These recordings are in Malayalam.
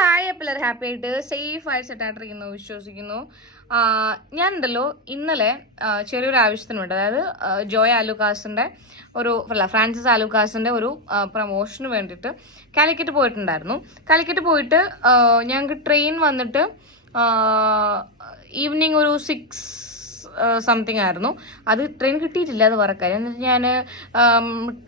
ഹായ് എല്ലാവരും ഹാപ്പി ആയിട്ട് സേഫ് ആയിട്ട് സെറ്റായിട്ടിരിക്കുന്നു വിശ്വസിക്കുന്നു. ഞാനുണ്ടല്ലോ ഇന്നലെ ചെറിയൊരു ആവശ്യത്തിനുണ്ട്. അതായത് ജോയ് ആലുക്കാസിന്റെ ഫ്രാൻസിസ് ആലുക്കാസിന്റെ ഒരു പ്രൊമോഷന് വേണ്ടിയിട്ട് കാലിക്കറ്റ് പോയിട്ടുണ്ടായിരുന്നു. കാലിക്കറ്റ് പോയിട്ട് ഞങ്ങൾക്ക് ട്രെയിൻ വന്നിട്ട് ഈവനിങ് ഒരു 6 സംതിങ് ആയിരുന്നു. അത് ട്രെയിൻ കിട്ടിയിട്ടില്ല, അത് വേറെ കാര്യം. എന്നിട്ട് ഞാൻ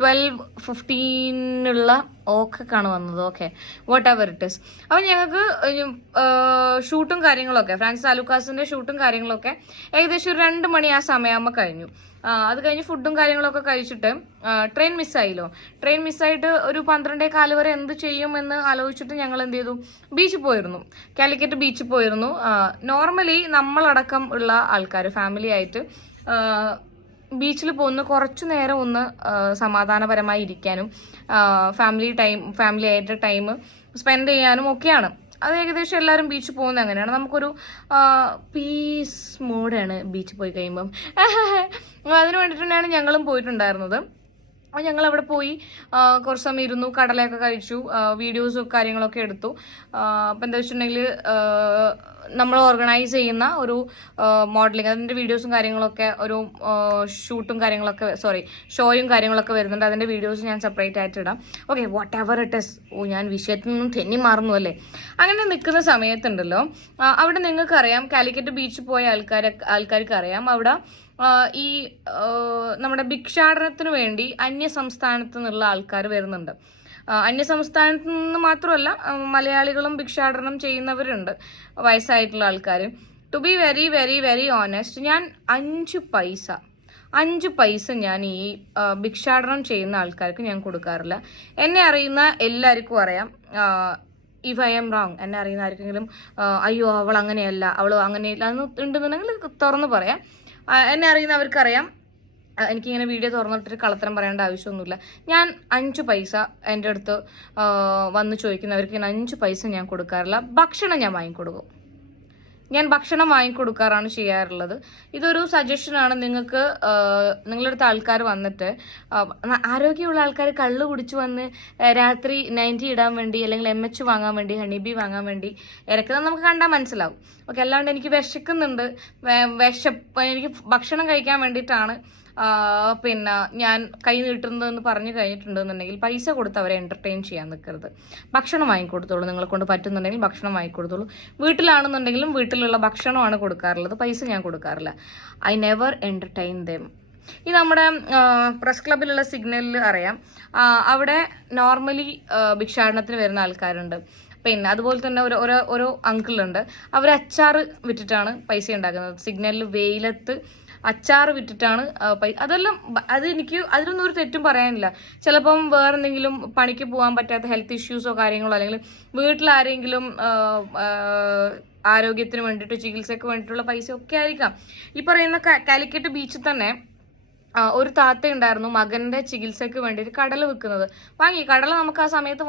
12:15 ഓക്കെക്കാണ് വന്നത്. Okay, what ever it is. അപ്പം ഞങ്ങൾക്ക് ഷൂട്ടും കാര്യങ്ങളൊക്കെ, ഫ്രാൻസിസ് ആലുക്കാസിന്റെ ഷൂട്ടും കാര്യങ്ങളൊക്കെ ഏകദേശം ഒരു 2 മണി ആ സമയമാകുമ്പോൾ കഴിഞ്ഞു. അത് കഴിഞ്ഞ് ഫുഡും കാര്യങ്ങളൊക്കെ കഴിച്ചിട്ട് ട്രെയിൻ മിസ്സായില്ലോ. ട്രെയിൻ മിസ്സായിട്ട് ഒരു 12:15 വരെ എന്ത് ചെയ്യും എന്ന് ആലോചിച്ചിട്ട് ഞങ്ങൾ എന്ത് ചെയ്തു, ബീച്ചിൽ പോയിരുന്നു. കാലിക്കറ്റ് ബീച്ചിൽ പോയിരുന്നു. നോർമലി നമ്മളടക്കം ഉള്ള ആൾക്കാർ ഫാമിലി ആയിട്ട് ബീച്ചിൽ പോകുന്ന കുറച്ചു നേരം ഒന്ന് സമാധാനപരമായി ഇരിക്കാനും ഫാമിലി ആയിട്ട് ടൈം സ്പെൻഡ് ചെയ്യാനും ഒക്കെയാണ്. അത് ഏകദേശം എല്ലാവരും ബീച്ചിൽ പോകുന്നത് അങ്ങനെയാണ്. നമുക്കൊരു പീസ് മൂഡാണ് ബീച്ചിൽ പോയി കഴിയുമ്പം. അതിന് വേണ്ടിയിട്ടാണ് ഞങ്ങളും പോയിട്ടുണ്ടായിരുന്നത്. അപ്പോൾ ഞങ്ങൾ അവിടെ പോയി കുറച്ച് സമയം ഇരുന്നു, കടലയൊക്കെ കഴിച്ചു, വീഡിയോസും കാര്യങ്ങളൊക്കെ എടുത്തു. അപ്പം എന്താ വെച്ചിട്ടുണ്ടെങ്കിൽ നമ്മൾ ഓർഗനൈസ് ചെയ്യുന്ന ഒരു മോഡലിംഗ്, അതിൻ്റെ വീഡിയോസും കാര്യങ്ങളൊക്കെ, ഒരു ഷോയും കാര്യങ്ങളൊക്കെ വരുന്നുണ്ട്. അതിൻ്റെ വീഡിയോസ് ഞാൻ സെപ്പറേറ്റ് ആയിട്ട് ഇടാം. Okay, what ever it is. ഞാൻ വിഷയത്തിൽ നിന്നും തെന്നി മാറുന്നു അല്ലേ. അങ്ങനെ നിൽക്കുന്ന സമയത്തുണ്ടല്ലോ, അവിടെ നിങ്ങൾക്കറിയാം, കാലിക്കറ്റ് ബീച്ചിൽ പോയ ആൾക്കാർക്ക് അറിയാം, അവിടെ ഈ നമ്മുടെ ഭിക്ഷാടനത്തിന് വേണ്ടി അന്യ സംസ്ഥാനത്ത് നിന്നുള്ള ആൾക്കാർ വരുന്നുണ്ട്. അന്യ സംസ്ഥാനത്ത് നിന്ന് മാത്രമല്ല, മലയാളികളും ഭിക്ഷാടനം ചെയ്യുന്നവരുണ്ട്, വയസ്സായിട്ടുള്ള ആൾക്കാർ. To be very very very honest, ഞാൻ 5 പൈസ ഞാൻ ഈ ഭിക്ഷാടനം ചെയ്യുന്ന ആൾക്കാർക്ക് ഞാൻ കൊടുക്കാറില്ല. എന്നെ അറിയുന്ന എല്ലാവർക്കും അറിയാം. ഇഫ് ഐ എം റോങ്, എന്നെ അറിയുന്ന ആർക്കെങ്കിലും അയ്യോ അവൾ അങ്ങനെയല്ല, അവൾ അങ്ങനെയില്ല എന്ന് ഉണ്ടെന്നുണ്ടെങ്കിൽ തുറന്ന് പറയാം. എന്നെ അറിയുന്നവർക്കറിയാം, എനിക്കിങ്ങനെ വീഡിയോ തുറന്നിട്ടൊരു കളത്തരം പറയേണ്ട ആവശ്യമൊന്നുമില്ല. ഞാൻ 5 പൈസ എൻ്റെ അടുത്ത് വന്ന് ചോദിക്കുന്നവർക്ക് ഞാൻ 5 പൈസ ഞാൻ കൊടുക്കാറില്ല. ഭക്ഷണം ഞാൻ വാങ്ങിക്കൊടുക്കും. ഞാൻ ഭക്ഷണം വാങ്ങിക്കൊടുക്കാറാണ് ചെയ്യാറുള്ളത്. ഇതൊരു സജഷനാണ് നിങ്ങൾക്ക്. നിങ്ങളുടെ അടുത്ത് ആൾക്കാർ വന്നിട്ട്, ആരോഗ്യമുള്ള ആൾക്കാർ കള്ള് കുടിച്ചു വന്ന് രാത്രി 90 ഇടാൻ വേണ്ടി, അല്ലെങ്കിൽ MH വാങ്ങാൻ വേണ്ടി, ഹണിബി വാങ്ങാൻ വേണ്ടി ഇറക്കുന്നത് നമുക്ക് കണ്ടാൽ മനസ്സിലാവും. ഓക്കെ, അല്ലാണ്ട് എനിക്ക് വിശക്കുന്നുണ്ട്, എനിക്ക് ഭക്ഷണം കഴിക്കാൻ വേണ്ടിയിട്ടാണ് പിന്നെ ഞാൻ കൈ നീട്ടുന്നതെന്ന് പറഞ്ഞു കഴിഞ്ഞിട്ടുണ്ടെന്നുണ്ടെങ്കിൽ പൈസ കൊടുത്ത് അവരെ എന്റർടൈൻ ചെയ്യാൻ നിൽക്കരുത്. ഭക്ഷണം വാങ്ങിക്കൊടുത്തോളൂ. നിങ്ങളെ കൊണ്ട് പറ്റുന്നുണ്ടെങ്കിൽ ഭക്ഷണം വാങ്ങിക്കൊടുത്തോളൂ. വീട്ടിലാണെന്നുണ്ടെങ്കിലും വീട്ടിലുള്ള ഭക്ഷണമാണ് കൊടുക്കാറുള്ളത്, പൈസ ഞാൻ കൊടുക്കാറില്ല. I never entertain dum. ഈ നമ്മുടെ പ്രസ് ക്ലബിലുള്ള സിഗ്നലിൽ അറിയാം, അവിടെ നോർമലി ഭിക്ഷാടനത്തിന് വരുന്ന ആൾക്കാരുണ്ട്. പിന്നെ അതുപോലെ തന്നെ ഓരോ അങ്കിളുണ്ട്, അവർ അച്ചാറ് വിറ്റിട്ടാണ് പൈസ ഉണ്ടാക്കുന്നത്. സിഗ്നലിൽ വെയിലത്ത് അച്ചാറ് വിറ്റിട്ടാണ് അതെല്ലാം. അതിനൊന്നും ഒരു തെറ്റും പറയാനില്ല. ചിലപ്പം വേറെ എന്തെങ്കിലും പണിക്ക് പോകാൻ പറ്റാത്ത ഹെൽത്ത് ഇഷ്യൂസോ കാര്യങ്ങളോ, അല്ലെങ്കിൽ വീട്ടിലാരെങ്കിലും ആരോഗ്യത്തിന് വേണ്ടിയിട്ട്, ചികിത്സയ്ക്ക് വേണ്ടിയിട്ടുള്ള പൈസ ഒക്കെ ആയിരിക്കാം. ഈ പറയുന്ന കാലിക്കറ്റ് ബീച്ചിൽ തന്നെ ഒരു താത്ത ഉണ്ടായിരുന്നു, മകന്റെ ചികിത്സയ്ക്ക് വേണ്ടിയിട്ട് കടല വിൽക്കുന്നത്. കടല നമുക്ക് ആ സമയത്ത്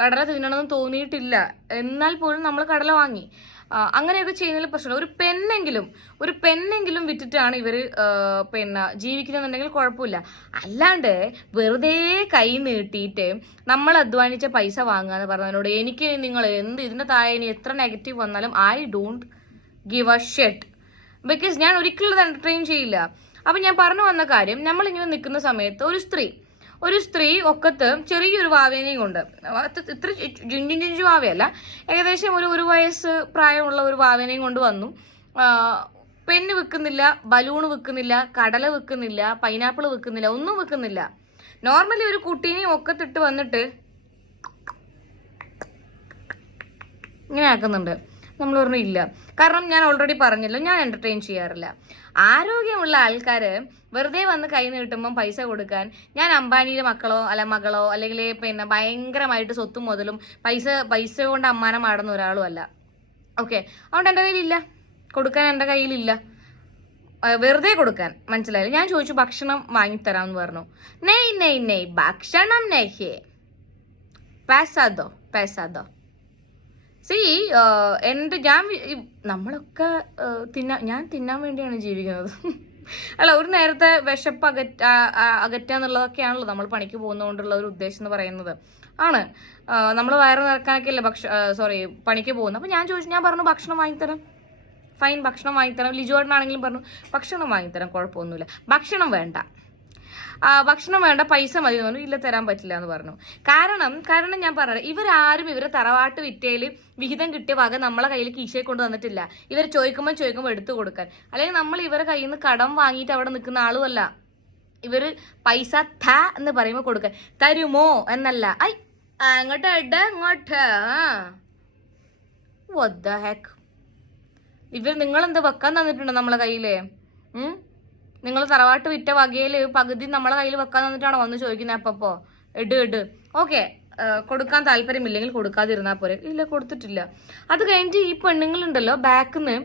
കടല തിന്നണമെന്ന് തോന്നിയിട്ടില്ല, എന്നാൽ പോലും നമ്മൾ കടല വാങ്ങി. അങ്ങനെയൊക്കെ ചെയ്യുന്നതിൽ പ്രശ്നമില്ല. ഒരു പെന്നെങ്കിലും വിറ്റിട്ടാണ് ഇവര് ജീവിക്കുന്നുണ്ടെങ്കിൽ കുഴപ്പമില്ല. അല്ലാണ്ട് വെറുതെ കൈ നീട്ടിയിട്ട് നമ്മൾ അധ്വാനിച്ച പൈസ വാങ്ങുക എന്ന് പറഞ്ഞതിനോട് എനിക്ക് നിങ്ങൾ ഇതിന്റെ താഴെ ഇനി എത്ര നെഗറ്റീവ് വന്നാലും I don't give A shit. Because ഞാൻ ഒരിക്കലും അത് എന്റർടൈൻ ചെയ്യില്ല. അപ്പൊ ഞാൻ പറഞ്ഞു വന്ന കാര്യം, നമ്മളിങ്ങനെ നിൽക്കുന്ന സമയത്ത് ഒരു സ്ത്രീ ഒക്കത്ത് ചെറിയൊരു വാവേനെയും കൊണ്ട്, ഇത്ര ജിഞ്ചു വാവയല്ല, ഏകദേശം ഒരു വയസ്സ് പ്രായമുള്ള ഒരു വാവേനെയും കൊണ്ട് വന്നു. പെണ്ണ് വിൽക്കുന്നില്ല, ബലൂൺ വിൽക്കുന്നില്ല, കടല വിൽക്കുന്നില്ല, പൈനാപ്പിൾ വിൽക്കുന്നില്ല, ഒന്നും വിൽക്കുന്നില്ല. നോർമലി ഒരു കുട്ടീനെയും ഒക്കത്തിട്ട് വന്നിട്ട് ഇങ്ങനെ ആക്കുന്നുണ്ട്. നമ്മൾ പറഞ്ഞു ഇല്ല. കാരണം ഞാൻ ഓൾറെഡി പറഞ്ഞല്ലോ, ഞാൻ എന്റർടൈൻ ചെയ്യാറില്ല. ആരോഗ്യമുള്ള ആൾക്കാര് വെറുതെ വന്ന് കൈ നീട്ടുമ്പം പൈസ കൊടുക്കാൻ ഞാൻ അംബാനിയുടെ മകളോ അല്ലെങ്കിൽ ഭയങ്കരമായിട്ട് സ്വത്തും മുതലും പൈസ കൊണ്ട് അമ്മാനമാടുന്ന ഒരാളും അല്ല. ഓക്കെ, അതുകൊണ്ട് എൻ്റെ കയ്യിലില്ല, കൊടുക്കാൻ എൻ്റെ കയ്യിലില്ല, വെറുതെ കൊടുക്കാൻ. മനസ്സിലായില്ല. ഞാൻ ചോദിച്ചു ഭക്ഷണം വാങ്ങിത്തരാമെന്ന് പറഞ്ഞു. നെയ് ഭക്ഷണം നെയ്യേ പേസാദോ. നമ്മളൊക്കെ ഞാൻ തിന്നാൻ വേണ്ടിയാണ് ജീവിക്കുന്നത്. അല്ല, ഒരു നേരത്തെ വിശപ്പ് അകറ്റാന്നുള്ളതൊക്കെയാണല്ലോ നമ്മൾ പണിക്ക് പോകുന്നതുകൊണ്ടുള്ള ഒരു ഉദ്ദേശം എന്ന് പറയുന്നത്. ആണ്. നമ്മൾ വയറ് നിറക്കാനൊക്കെ അല്ലേ പണിക്ക് പോകുന്നത്. അപ്പോൾ ഞാൻ പറഞ്ഞു ഭക്ഷണം വാങ്ങിത്തരാം, ഫൈൻ ഭക്ഷണം വാങ്ങിത്തരാം. ലിജുവേട്ടനാണെങ്കിലും പറഞ്ഞു ഭക്ഷണം വാങ്ങിത്തരാം, കുഴപ്പമൊന്നുമില്ല. ഭക്ഷണം വേണ്ട, പൈസ മതി എന്ന് പറഞ്ഞു. ഇല്ല, തരാൻ പറ്റില്ല എന്ന് പറഞ്ഞു. കാരണം ഞാൻ പറഞ്ഞത്, ഇവരാരും ഇവരെ തറവാട്ട് വിറ്റയിൽ വിഹിതം കിട്ടിയ വക നമ്മളെ കയ്യിൽ കീശയെ കൊണ്ട് തന്നിട്ടില്ല. ഇവർ ചോദിക്കുമ്പോൾ എടുത്തു കൊടുക്കാൻ. അല്ലെങ്കിൽ നമ്മൾ ഇവരെ കയ്യിൽ നിന്ന് കടം വാങ്ങിയിട്ട് അവിടെ നിൽക്കുന്ന ആളുമല്ല. ഇവര് പൈസ എന്ന് പറയുമ്പോൾ കൊടുക്കാൻ, തരുമോ എന്നല്ല. അങ്ങോട്ട് ഇങ്ങോട്ട് what the heck. നിങ്ങളെന്താ വെക്കാൻ തന്നിട്ടുണ്ടോ നമ്മളെ കയ്യില്? നിങ്ങൾ തറവാട്ട് വിറ്റ വകയില് പകുതി നമ്മളെ കയ്യിൽ വെക്കാൻ തന്നിട്ടാണോ വന്ന് ചോദിക്കുന്നത്? അപ്പോ ഇട് ഓക്കെ, കൊടുക്കാൻ താല്പര്യമില്ലെങ്കിൽ കൊടുക്കാതിരുന്നാൽ പോരെ. ഇല്ല, കൊടുത്തിട്ടില്ല. അത് കഴിഞ്ഞിട്ട് ഈ പെണ്ണുങ്ങളുണ്ടല്ലോ ബാക്കിന്ന്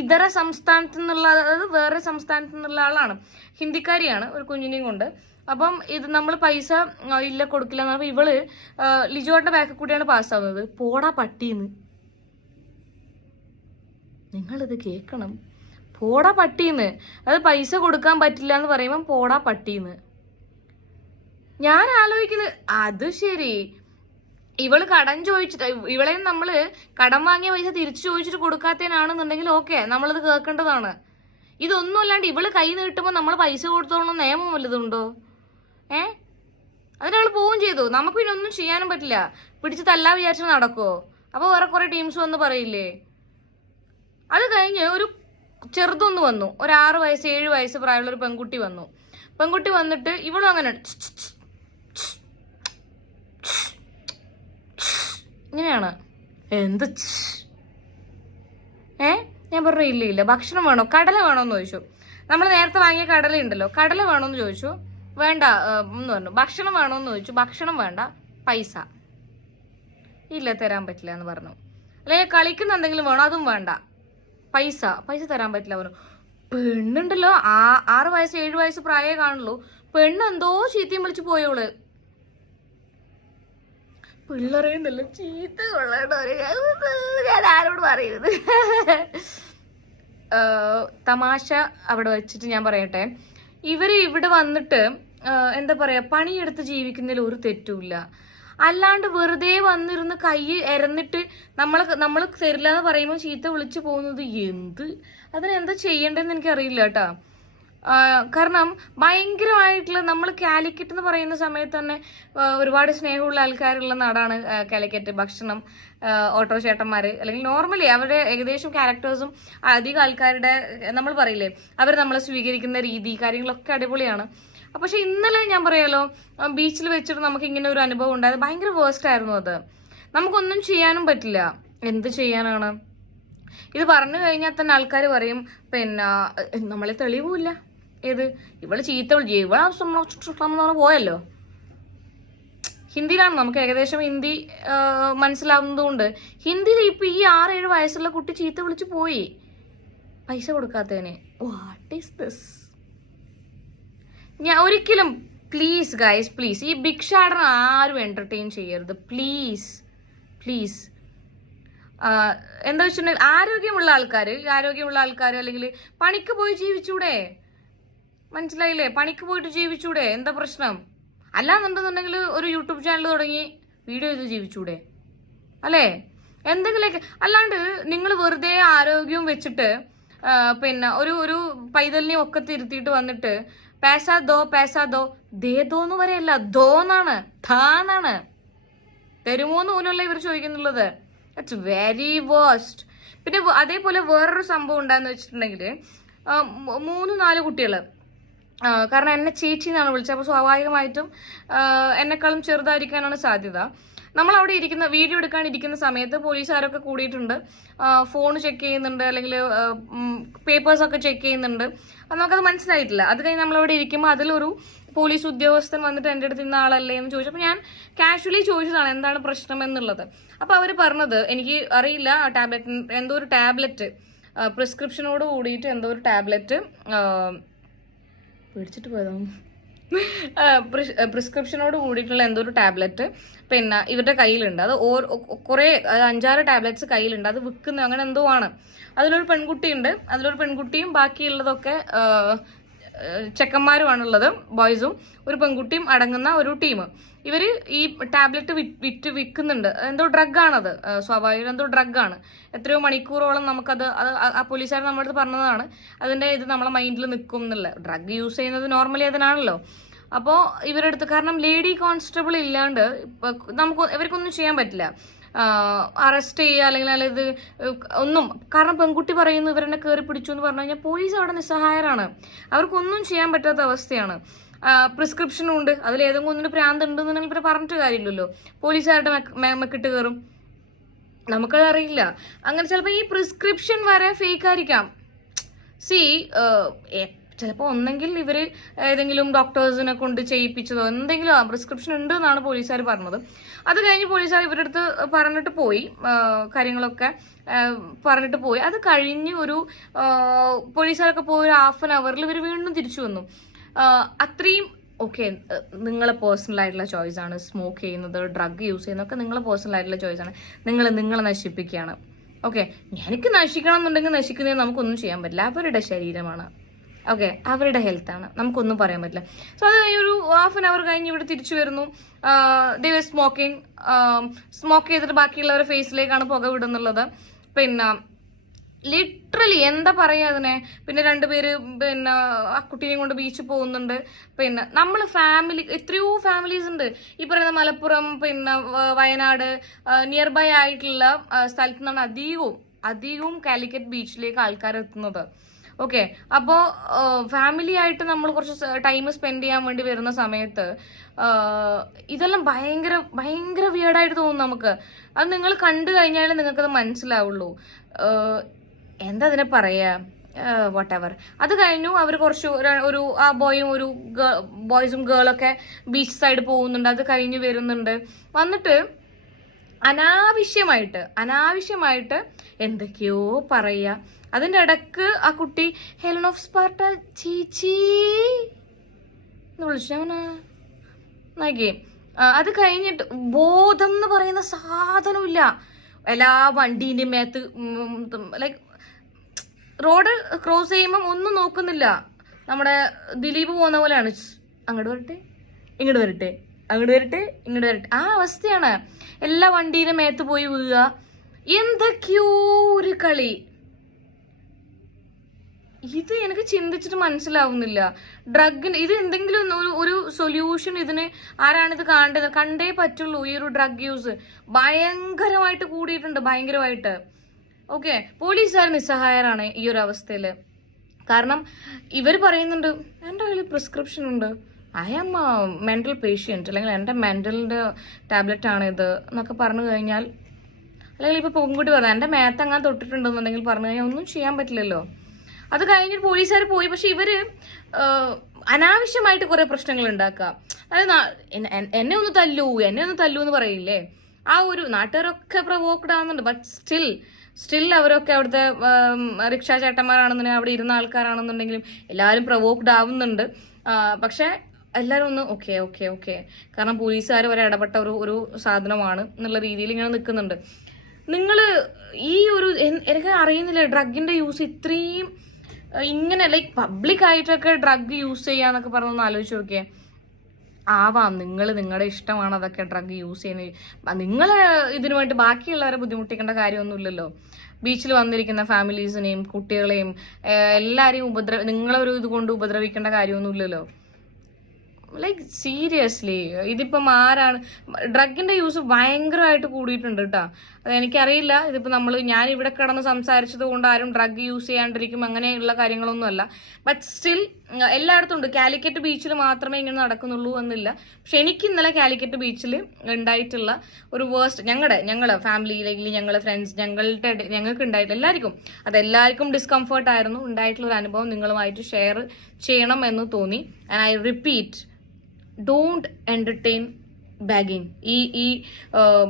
ഇതര സംസ്ഥാനത്തു നിന്നുള്ള, അതായത് വേറെ സംസ്ഥാനത്തു നിന്നുള്ള ആളാണ്, ഹിന്ദിക്കാരിയാണ്, ഒരു കുഞ്ഞിനെയും കൊണ്ട്. അപ്പം ഇത് നമ്മൾ പൈസ ഇല്ല കൊടുക്കില്ല എന്ന് പറഞ്ഞപ്പോൾ ഇവള് ലിജോയുടെ ബാക്കിൽ കൂടിയാണ് പാസ്സാവുന്നത്. പോടാ പട്ടീന്ന്, നിങ്ങളിത് കേൾക്കണം. പോടാ പട്ടീന്ന്, അത് പൈസ കൊടുക്കാൻ പറ്റില്ല എന്ന് പറയുമ്പം പോടാ പട്ടീന്ന്. ഞാൻ ആലോചിക്കുന്നത്, അത് ശരി, ഇവള് കടം ചോദിച്ചിട്ട്, ഇവളെ നമ്മള് കടം വാങ്ങിയ പൈസ തിരിച്ചു ചോദിച്ചിട്ട് കൊടുക്കാത്തതിനാണെന്നുണ്ടെങ്കിൽ ഓക്കെ, നമ്മളത് കേൾക്കേണ്ടതാണ്. ഇതൊന്നും അല്ലാണ്ട് ഇവള് കൈ നീട്ടുമ്പോൾ നമ്മൾ പൈസ കൊടുത്തോളണം നിയമം വല്ലതുണ്ടോ? അതിനവള് പോവുകയും ചെയ്തു. നമുക്ക് പിന്നെ ഒന്നും ചെയ്യാനും പറ്റില്ല. പിടിച്ച് തല്ലാ വിചാരിച്ചാൽ നടക്കുമോ? അപ്പൊ വേറെ കുറെ ടീംസ് വന്ന് പറയില്ലേ? അത് കഴിഞ്ഞ് ഒരു ചെറുതൊന്ന് വന്നു, ഒരു 6 വയസ്സ് 7 വയസ്സ് പ്രായമുള്ള ഒരു പെൺകുട്ടി വന്നു. പെൺകുട്ടി വന്നിട്ട് ഇവളും അങ്ങനെ ഇങ്ങനെയാണ്. എന്ത് ഞാൻ പറഞ്ഞു ഇല്ല, ഭക്ഷണം വേണോ, കടല വേണോന്ന് ചോദിച്ചു. നമ്മൾ നേരത്തെ വാങ്ങിയ കടല ഉണ്ടല്ലോ, കടല വേണോന്ന് ചോദിച്ചു. വേണ്ട എന്ന് പറഞ്ഞു. ഭക്ഷണം വേണോന്ന് ചോദിച്ചു. ഭക്ഷണം വേണ്ട, പൈസ ഇല്ല, തരാൻ പറ്റില്ല എന്ന് പറഞ്ഞു. അല്ലെങ്കിൽ കളിക്കുന്ന എന്തെങ്കിലും വേണോ, അതും വേണ്ട, പൈസ തരാൻ പറ്റില്ല പറഞ്ഞു. പെണ്ണുണ്ടല്ലോ 6 വയസ്സ് 7 വയസ്സ് പ്രായമേ കാണുള്ളൂ. പെണ്ണ് എന്തോ ചീത്തയും വിളിച്ചു പോയോള്. പിള്ളേരെന്നല്ല ചീത്ത കൊള്ളേണ്ട, ഞാൻ ആരോട് പറയുന്നത്. തമാശ അവിടെ വെച്ചിട്ട് ഞാൻ പറയട്ടെ, ഇവര് ഇവിടെ വന്നിട്ട് എന്താ പറയാ, പണിയെടുത്ത് ജീവിക്കുന്നതിൽ ഒരു തെറ്റുമില്ല. അല്ലാണ്ട് വെറുതെ വന്നിരുന്ന് കൈ എരന്നിട്ട് നമ്മൾ തരില്ല എന്ന് പറയുമ്പോൾ ചീത്ത വിളിച്ചു പോകുന്നത് അതിനെന്താ ചെയ്യേണ്ടതെന്ന് എനിക്കറിയില്ല കേട്ടാ. കാരണം ഭയങ്കരമായിട്ടുള്ള, നമ്മൾ കാലിക്കറ്റ് എന്ന് പറയുന്ന സമയത്ത് തന്നെ ഒരുപാട് സ്നേഹമുള്ള ആൾക്കാരുള്ള നാടാണ് കാലിക്കറ്റ്. ഭക്ഷണം, ഓട്ടോ ചേട്ടന്മാര്, അല്ലെങ്കിൽ നോർമലി അവരുടെ ഏകദേശം ക്യാരക്ടേഴ്സും അധികം ആൾക്കാരുടെ, നമ്മൾ പറയില്ലേ, അവർ നമ്മളെ സ്വീകരിക്കുന്ന രീതി കാര്യങ്ങളൊക്കെ അടിപൊളിയാണ്. പക്ഷെ ഇന്നലെ ഞാൻ പറയാലോ, ബീച്ചിൽ വെച്ചിട്ട് നമുക്ക് ഇങ്ങനെ ഒരു അനുഭവം ഉണ്ടായത് ഭയങ്കര വേസ്റ്റ് ആയിരുന്നു. അത് നമുക്കൊന്നും ചെയ്യാനും പറ്റില്ല. എന്ത് ചെയ്യാനാണ്? ഇത് പറഞ്ഞു കഴിഞ്ഞാൽ തന്നെ ആൾക്കാർ പറയും, പിന്നെ നമ്മളെ തെളിവുമില്ല. ഇവള് ചീത്ത വിളിച്ചു, ഇവളെ പോയല്ലോ. ഹിന്ദിയിലാണ്, നമുക്ക് ഏകദേശം ഹിന്ദി മനസ്സിലാവുന്നതുകൊണ്ട് ഹിന്ദിയിൽ ഇപ്പൊ ഈ 6-7 വയസ്സുള്ള കുട്ടി ചീത്ത വിളിച്ചു പോയി പൈസ കൊടുക്കാത്തതിന്. What is this? ഞാൻ ഒരിക്കലും, പ്ലീസ് ഗൈസ്, പ്ലീസ്, ഈ ഭിക്ഷാടനം ആരും എന്റർടൈൻ ചെയ്യരുത്, പ്ലീസ്. എന്താ വെച്ചിട്ടുണ്ടെങ്കിൽ ആരോഗ്യമുള്ള ആൾക്കാർ അല്ലെങ്കിൽ പണിക്ക് പോയി ജീവിച്ചൂടെ? മനസ്സിലായില്ലേ? പണിക്ക് പോയിട്ട് ജീവിച്ചൂടെ? എന്താ പ്രശ്നം? അല്ലാന്നുണ്ടെന്നുണ്ടെങ്കിൽ ഒരു യൂട്യൂബ് ചാനൽ തുടങ്ങി വീഡിയോ ചെയ്ത് ജീവിച്ചൂടെ? അല്ലേ? എന്തെങ്കിലുമൊക്കെ. അല്ലാണ്ട് നിങ്ങൾ വെറുതെ ആരോഗ്യവും വെച്ചിട്ട് പിന്നെ ഒരു പൈതലിനെ ഒക്കെ തിരുത്തിയിട്ട് വന്നിട്ട് പേസ ദോ ദേദോന്ന് വരെയല്ല, ദോന്നാണ്, ധാന്നാണ്. തരുമോന്ന് പോലുമല്ല ഇവർ ചോദിക്കുന്നുള്ളത്. It's very waste. പിന്നെ അതേപോലെ വേറൊരു സംഭവം ഉണ്ടാന്ന് വെച്ചിട്ടുണ്ടെങ്കിൽ 3-4 കുട്ടികൾ, കാരണം എന്നെ ചേച്ചി എന്നാണ് വിളിച്ചത്. അപ്പോൾ സ്വാഭാവികമായിട്ടും എന്നെക്കാളും ചെറുതായിരിക്കാനാണ് സാധ്യത. നമ്മൾ അവിടെ ഇരിക്കുന്ന, വീഡിയോ എടുക്കാൻ ഇരിക്കുന്ന സമയത്ത് പോലീസുകാരൊക്കെ കൂടിയിട്ടുണ്ട്. ഫോൺ ചെക്ക് ചെയ്യുന്നുണ്ട്, അല്ലെങ്കിൽ പേപ്പേഴ്സൊക്കെ ചെക്ക് ചെയ്യുന്നുണ്ട്. അത് നമുക്കത് മനസ്സിലായിട്ടില്ല. അത് കഴിഞ്ഞ് നമ്മളവിടെ ഇരിക്കുമ്പോൾ അതിലൊരു പോലീസ് ഉദ്യോഗസ്ഥൻ വന്നിട്ട് എൻ്റെ അടുത്ത് ഇന്ന ആളല്ലേ എന്ന് ചോദിച്ചപ്പോൾ ഞാൻ കാഷ്വലി ചോദിച്ചതാണ് എന്താണ് പ്രശ്നം എന്നുള്ളത്. അപ്പോൾ അവർ പറഞ്ഞത്, എനിക്ക് അറിയില്ല, എന്തോ ഒരു ടാബ്ലറ്റ്, പ്രിസ്ക്രിപ്ഷനോട് കൂടിയിട്ട് എന്തോ ഒരു ടാബ്ലറ്റ് പിടിച്ചിട്ട് പോയതോ, പ്രിസ്ക്രിപ്ഷനോട് കൂടിയിട്ടുള്ള എന്തോ ഒരു ടാബ്ലറ്റ് പിന്നെ ഇവരുടെ കയ്യിലുണ്ട്. അത് കുറേ 5-6 ടാബ്ലറ്റ്സ് കയ്യിലുണ്ട്. അത് വിൽക്കുന്ന അങ്ങനെ എന്തോ ആണ്. അതിലൊരു പെൺകുട്ടിയും ബാക്കിയുള്ളതൊക്കെ ചെക്കന്മാരുമാണുള്ളത്, ബോയ്സും ഒരു പെൺകുട്ടിയും അടങ്ങുന്ന ഒരു ടീം. ഇവര് ഈ ടാബ്ലറ്റ് വിൽക്കുന്നുണ്ട്. എന്തോ ഡ്രഗാണത്, സ്വാഭാവികം എന്തോ ഡ്രഗാണ്. എത്രയോ മണിക്കൂറോളം നമുക്കത് ആ പോലീസുകാർ നമ്മുടെ അടുത്ത് പറഞ്ഞതാണ് അതിന്റെ ഇത് നമ്മളെ മൈൻഡിൽ നിൽക്കും എന്നുള്ള. ഡ്രഗ് യൂസ് ചെയ്യുന്നത് നോർമലി അതിനാണല്ലോ. അപ്പോൾ ഇവരെടുത്ത്, കാരണം ലേഡി കോൺസ്റ്റബിൾ ഇല്ലാണ്ട് ഇവർക്കൊന്നും ചെയ്യാൻ പറ്റില്ല. അറസ്റ്റ് ചെയ്യുക അല്ലെങ്കിൽ ഇത് ഒന്നും. കാരണം പെൺകുട്ടി പറയുന്നു ഇവരെന്നെ കയറി പിടിച്ചു എന്ന് പറഞ്ഞു കഴിഞ്ഞാൽ പോലീസ് അവിടെ നിസ്സഹായരാണ്. അവർക്കൊന്നും ചെയ്യാൻ പറ്റാത്ത അവസ്ഥയാണ്. പ്രിസ്ക്രിപ്ഷനും ഉണ്ട്, അതിൽ ഏതെങ്കിലും ഒന്നിന് ഭ്രാന്ത് ഉണ്ടെന്നുണ്ടെങ്കിൽ ഇവരെ പറഞ്ഞിട്ട് കാര്യമില്ലല്ലോ. പോലീസുകാരുടെ മെക്കിട്ട് കയറും, നമുക്കത് അറിയില്ല. അങ്ങനെ ചിലപ്പോൾ ഈ പ്രിസ്ക്രിപ്ഷൻ വരെ ഫേക്ക് ആയിരിക്കാം. ചിലപ്പോൾ ഒന്നെങ്കിൽ ഇവര് ഏതെങ്കിലും ഡോക്ടേഴ്സിനെ കൊണ്ട് ചെയ്യിപ്പിച്ചതോ എന്തെങ്കിലും പ്രിസ്ക്രിപ്ഷൻ ഉണ്ട് എന്നാണ് പോലീസുകാർ പറഞ്ഞത്. അത് കഴിഞ്ഞ് പോലീസുകാർ ഇവരുടെ അടുത്ത് പറഞ്ഞിട്ട് പോയി, കാര്യങ്ങളൊക്കെ പറഞ്ഞിട്ട് പോയി. അത് കഴിഞ്ഞ് ഒരു പോലീസുകാരൊക്കെ പോയി ഒരു ഹാഫ് ആൻ അവറിൽ ഇവർ വീണ്ടും തിരിച്ചു വന്നു. അത്രയും ഓക്കെ, നിങ്ങളെ പേഴ്സണൽ ആയിട്ടുള്ള ചോയ്സ് ആണ്. സ്മോക്ക് ചെയ്യുന്നത്, ഡ്രഗ് യൂസ് ചെയ്യുന്നതൊക്കെ നിങ്ങളെ പേഴ്സണൽ ആയിട്ടുള്ള ചോയ്സ് ആണ്. നിങ്ങളെ നശിപ്പിക്കുകയാണ്. ഓക്കെ, എനിക്ക് നശിക്കണം എന്നുണ്ടെങ്കിൽ നശിക്കുന്നതിന് നമുക്കൊന്നും ചെയ്യാൻ പറ്റില്ല. അവരുടെ ശരീരമാണ്, ഓക്കെ, അവരുടെ ഹെൽത്താണ്, നമുക്കൊന്നും പറയാൻ പറ്റില്ല. സോ അത് കഴിഞ്ഞ് ഒരു ഹാഫ് ആൻ അവർ കഴിഞ്ഞ് ഇവിടെ തിരിച്ചു വരുന്നു. സ്മോക്ക് ചെയ്തിട്ട് ബാക്കിയുള്ളവരുടെ ഫേസിലേക്കാണ് പുക വിടുന്നുള്ളത്. പിന്നെ ലിറ്ററലി എന്താ പറയാ അതിനെ. പിന്നെ രണ്ടുപേര് പിന്നെ ആ കുട്ടീനെയും കൊണ്ട് ബീച്ചിൽ പോകുന്നുണ്ട്. പിന്നെ നമ്മള് ഫാമിലി, എത്രയോ ഫാമിലീസ് ഉണ്ട് ഈ പറയുന്ന മലപ്പുറം, പിന്നെ വയനാട്, നിയർ ബൈ ആയിട്ടുള്ള സ്ഥലത്തു നിന്നാണ് അധികവും കാലിക്കറ്റ് ബീച്ചിലേക്ക് ആൾക്കാർ എത്തുന്നത്. ഓക്കെ, അപ്പോൾ ഫാമിലി ആയിട്ട് നമ്മൾ കുറച്ച് ടൈം സ്പെൻഡ് ചെയ്യാൻ വേണ്ടി വരുന്ന സമയത്ത് ഇതെല്ലാം ഭയങ്കര വിയേർഡായിട്ട് തോന്നും നമുക്ക്. അത് നിങ്ങൾ കണ്ടു കഴിഞ്ഞാലേ നിങ്ങൾക്കത് മനസ്സിലാവുള്ളൂ. എന്താ അതിനെ പറയാ, വാട്ട് എവർ. അത് കഴിഞ്ഞു അവർ കുറച്ച് ഒരു ആ ബോയ്സും ഗേളൊക്കെ ബീച്ച് സൈഡ് പോകുന്നുണ്ട്. അത് കഴിഞ്ഞ് വരുന്നുണ്ട്. വന്നിട്ട് അനാവശ്യമായിട്ട് എന്തൊക്കെയോ പറയാ. അതിന്റെ ഇടക്ക് ആ കുട്ടി ഹെലൻ ഓഫ് സ്പാർട്ട ചേച്ചി എന്ന് വിളിച്ചേ. അത് കഴിഞ്ഞിട്ട് ബോധം എന്ന് പറയുന്ന സാധനമില്ല. എല്ലാ വണ്ടീന്റെ മേത്ത് ലൈക്ക് റോഡ് ക്രോസ് ചെയ്യുമ്പോൾ ഒന്നും നോക്കുന്നില്ല. നമ്മുടെ ദിലീപ് പോകുന്ന പോലെയാണ്. അങ്ങോട്ട് വരട്ടെ, ഇങ്ങോട്ട് വരട്ടെ, അങ്ങോട്ട് വരട്ടെ, ഇങ്ങോട്ട് വരട്ടെ, ആ അവസ്ഥയാണ്. എല്ലാ വണ്ടീന്റെ മേത്ത് പോയി വീഴുക. എന്തൊക്കെയോ ഒരു കളി. ഇത് എനിക്ക് ചിന്തിച്ചിട്ട് മനസ്സിലാവുന്നില്ല. ഡ്രഗിന് ഇത് എന്തെങ്കിലും ഒരു സൊല്യൂഷൻ ഇതിന് ആരാണിത് കണ്ടേ പറ്റുള്ളൂ. ഈ ഒരു ഡ്രഗ് യൂസ് ഭയങ്കരമായിട്ട് കൂടിയിട്ടുണ്ട്, ഭയങ്കരമായിട്ട്. ഓക്കെ, പോലീസുകാർ നിസ്സഹായരാണ് ഈ ഒരു അവസ്ഥയിൽ. കാരണം ഇവർ പറയുന്നുണ്ട് എൻ്റെ കയ്യിൽ പ്രിസ്ക്രിപ്ഷൻ ഉണ്ട്, ഐ ആം മെന്റൽ പേഷ്യൻറ്റ്, അല്ലെങ്കിൽ എൻ്റെ മെന്റലിന്റെ ടാബ്ലറ്റ് ആണ് ഇത് എന്നൊക്കെ പറഞ്ഞു കഴിഞ്ഞാൽ, അല്ലെങ്കിൽ ഇപ്പൊ പെൺകുട്ടി പറഞ്ഞു എൻ്റെ മേത്ത് അങ്ങനെ തൊട്ടിട്ടുണ്ടെന്നുണ്ടെങ്കിൽ പറഞ്ഞു കഴിഞ്ഞാൽ ഒന്നും ചെയ്യാൻ പറ്റില്ലല്ലോ. അത് കഴിഞ്ഞിട്ട് പോലീസുകാർ പോയി. പക്ഷെ ഇവര് അനാവശ്യമായിട്ട് കുറെ പ്രശ്നങ്ങൾ ഉണ്ടാക്കുക. അതായത് എന്നെ ഒന്ന് തല്ലൂ എന്ന് പറയില്ലേ, ആ ഒരു നാട്ടുകാരൊക്കെ പ്രൊവോക്ഡ് ആവുന്നുണ്ട്. ബട്ട് സ്റ്റിൽ അവരൊക്കെ അവിടുത്തെ റിക്ഷാ ചേട്ടന്മാരാണെന്നുണ്ടെങ്കിൽ അവിടെ ഇരുന്ന ആൾക്കാരാണെന്നുണ്ടെങ്കിലും എല്ലാവരും പ്രൊവോക്ഡ് ആവുന്നുണ്ട്. പക്ഷെ എല്ലാവരും ഒന്ന് ഓക്കെ കാരണം പോലീസുകാർ വരെ ഇടപെട്ട ഒരു സാധനമാണ് എന്നുള്ള രീതിയിൽ ഇങ്ങനെ നിൽക്കുന്നുണ്ട്. നിങ്ങള് ഈ ഒരു എനിക്ക് അറിയുന്നില്ല, ഡ്രഗിന്റെ യൂസ് ഇത്രയും ഇങ്ങനെ ലൈക്ക് പബ്ലിക് ആയിട്ടൊക്കെ ഡ്രഗ് യൂസ് ചെയ്യാന്നൊക്കെ പറഞ്ഞൊന്ന് ആലോചിച്ച് നോക്കിയേ. ആവാം, നിങ്ങളുടെ ഇഷ്ടമാണ് അതൊക്കെ ഡ്രഗ് യൂസ് ചെയ്യുന്നത്. നിങ്ങൾ ഇതിനു വേണ്ടി ബാക്കിയുള്ളവരെ ബുദ്ധിമുട്ടിക്കേണ്ട കാര്യമൊന്നുമില്ലല്ലോ. ബീച്ചിൽ വന്നിരിക്കുന്ന ഫാമിലീസിനെയും കുട്ടികളെയും എല്ലാരെയും നിങ്ങളൊരു ഇത് കൊണ്ട് ഉപദ്രവിക്കേണ്ട കാര്യമൊന്നുമില്ലല്ലോ. ലൈക്ക് സീരിയസ്ലി ഇതിപ്പം ആരാണ് ഡ്രഗിന്റെ യൂസ് ഭയങ്കരമായിട്ട് കൂടിയിട്ടുണ്ട് കേട്ടോ. അത് എനിക്കറിയില്ല, ഇതിപ്പോ ഞാൻ ഇവിടെ കിടന്ന് സംസാരിച്ചത് കൊണ്ട് ആരും ഡ്രഗ് യൂസ് ചെയ്യാണ്ടിരിക്കും അങ്ങനെയുള്ള കാര്യങ്ങളൊന്നും അല്ല. ബട്ട് സ്റ്റിൽ എല്ലായിടത്തും ഉണ്ട്. കാലിക്കറ്റ് ബീച്ചിൽ മാത്രമേ ഇങ്ങനെ നടക്കുന്നുള്ളൂ എന്നില്ല. പക്ഷെ എനിക്ക് ഇന്നലെ കാലിക്കറ്റ് ബീച്ചിൽ ഉണ്ടായിട്ടുള്ള ഒരു വേഴ്സ്റ്റ്, ഞങ്ങളുടെ ഫാമിലിയിലെങ്കിൽ ഞങ്ങളുടെ ഫ്രണ്ട്സ് ഞങ്ങൾക്ക് ഉണ്ടായിട്ട് എല്ലാവർക്കും ഡിസ്കംഫർട്ട് ആയിരുന്നു. ഉണ്ടായിട്ടുള്ള ഒരു അനുഭവം നിങ്ങളുമായിട്ട് ഷെയർ ചെയ്യണം എന്ന് തോന്നി. And I repeat, don't entertain bagging. ഈ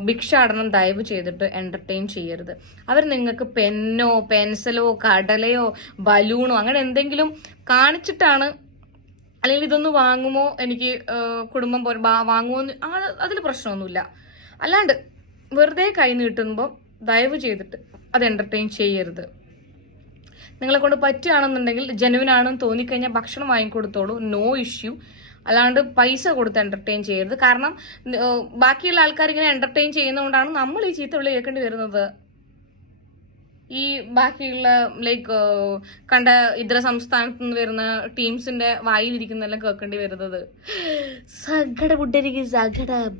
ഭിക്ഷാടനം ദയവ് ചെയ്തിട്ട് എന്റർടൈൻ ചെയ്യരുത്. അവർ നിങ്ങൾക്ക് പെന്നോ പെൻസിലോ കടലയോ ബലൂണോ അങ്ങനെ എന്തെങ്കിലും കാണിച്ചിട്ടാണ്, അല്ലെങ്കിൽ ഇതൊന്ന് വാങ്ങുമോ എനിക്ക് കുടുംബം വാങ്ങുമോ അതിൽ പ്രശ്നമൊന്നുമില്ല. അല്ലാണ്ട് വെറുതെ കൈ നീട്ടുമ്പോൾ ദയവ് ചെയ്തിട്ട് അത് എന്റർടൈൻ ചെയ്യരുത്. നിങ്ങളെ കൊണ്ട് പറ്റുകയാണെന്നുണ്ടെങ്കിൽ ജെനുവിൻ ആണെന്ന് തോന്നിക്കഴിഞ്ഞാൽ ഭക്ഷണം വാങ്ങിക്കൊടുത്തോളൂ, നോ ഇഷ്യൂ. അല്ലാണ്ട് പൈസ കൊടുത്ത് എന്റർടൈൻ ചെയ്യരുത്. കാരണം ബാക്കിയുള്ള ആൾക്കാർ ഇങ്ങനെ എന്റർടൈൻ ചെയ്യുന്നതുകൊണ്ടാണ് നമ്മൾ ഈ ചീത്ത വിളി കേൾക്കേണ്ടി വരുന്നത്. ഈ ബാക്കിയുള്ള ലൈക്ക് കണ്ട ഇതര സംസ്ഥാനത്ത് നിന്ന് വരുന്ന ടീംസിന്റെ വായിലിരിക്കുന്നെല്ലാം കേൾക്കേണ്ടി വരുന്നത്. സങ്കട കുട്ടരിക്ക് സങ്കടം.